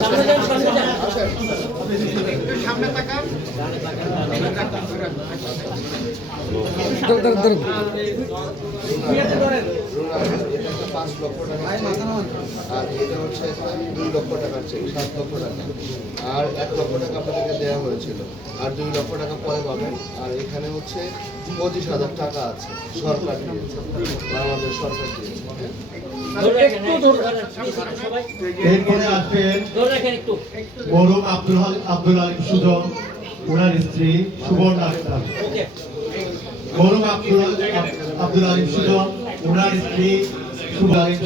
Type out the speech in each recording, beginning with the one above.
আর এটা হচ্ছে 2 লক্ষ টাকার চেক, 7 লক্ষ টাকা, আর 1 লক্ষ টাকা আপনাদেরকে দেওয়া হয়েছিল, আর 2 লক্ষ টাকা পরে পাবেন। আর এখানে হচ্ছে 25,000 টাকা আছে, সরকার দিয়েছে, আমাদের সরকার দিয়েছে। এরপরে আসবেন মরহুম আব্দুল আলিম সুজন, ওনার স্ত্রী সুবর্ণা আক্তার। মরহুম আব্দুল আলিম সুজন, ওনার স্ত্রী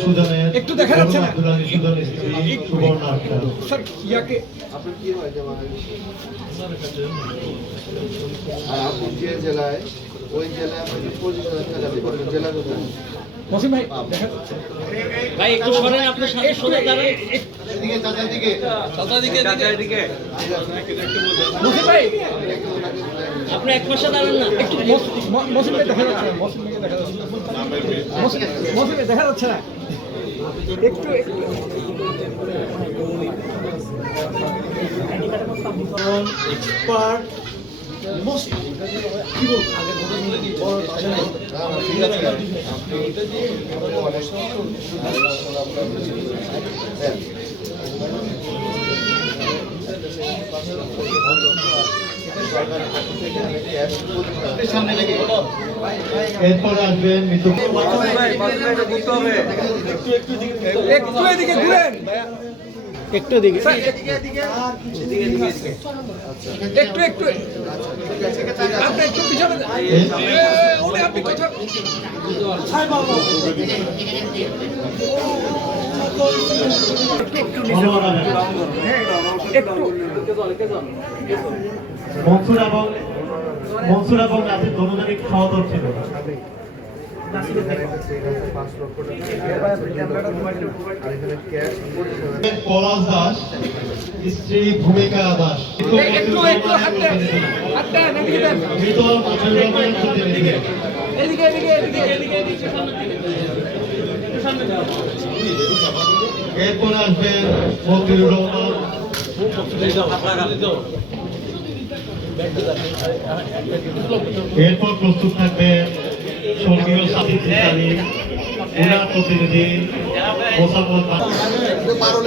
সুজনের একটু দেখা যাচ্ছে না। আব্দুল আলিম সুজনের স্ত্রী সুবর্ণা আক্তার। স্যার ইয়াকে আপনার কি হয় আর আপনি যে জেলায়, ওই জেলায় আপনি 25,000 টাকা দেবেন, জেলা কোথায়? মসিম ভাই ভাই একটু সরেন, আপনার সাথে সরে দাঁড়ান। এদিকে চাচার দিকে, মসিম ভাই আপনি এক পাশে দাঁড়ান না। একটু মসিম ভাই দেখা যাচ্ছে না। মসিম ভাই দেখা যাচ্ছে না। মসিম ভাই দেখা যাচ্ছে না। একটু এক্সপার্ট মোস্ট কি বলবো ঠিক আছে, আপনি অনেক এরপরে আসবেন মৃত্যু একটু এদিকে ঘুরেন। একটু এদিকে একটু আপনি একটু পিছনে উনি আপনি কথা মনসুর এবং নাসির দনুজনই সহদর ছিল। পলাশ দাস, স্ত্রী ভূমিকা দাস। একটু হাতটা এদিকে দেন। মৃত মাসুর রহমানের প্রতিনিধি। এদিকে এরপরে আসবেন মতিউর রহমান। এরপর প্রস্তুত থাকবে স্বর্গীয় সাথী সিসানি, উনার প্রতিনিধি মোসাম্মদ বারো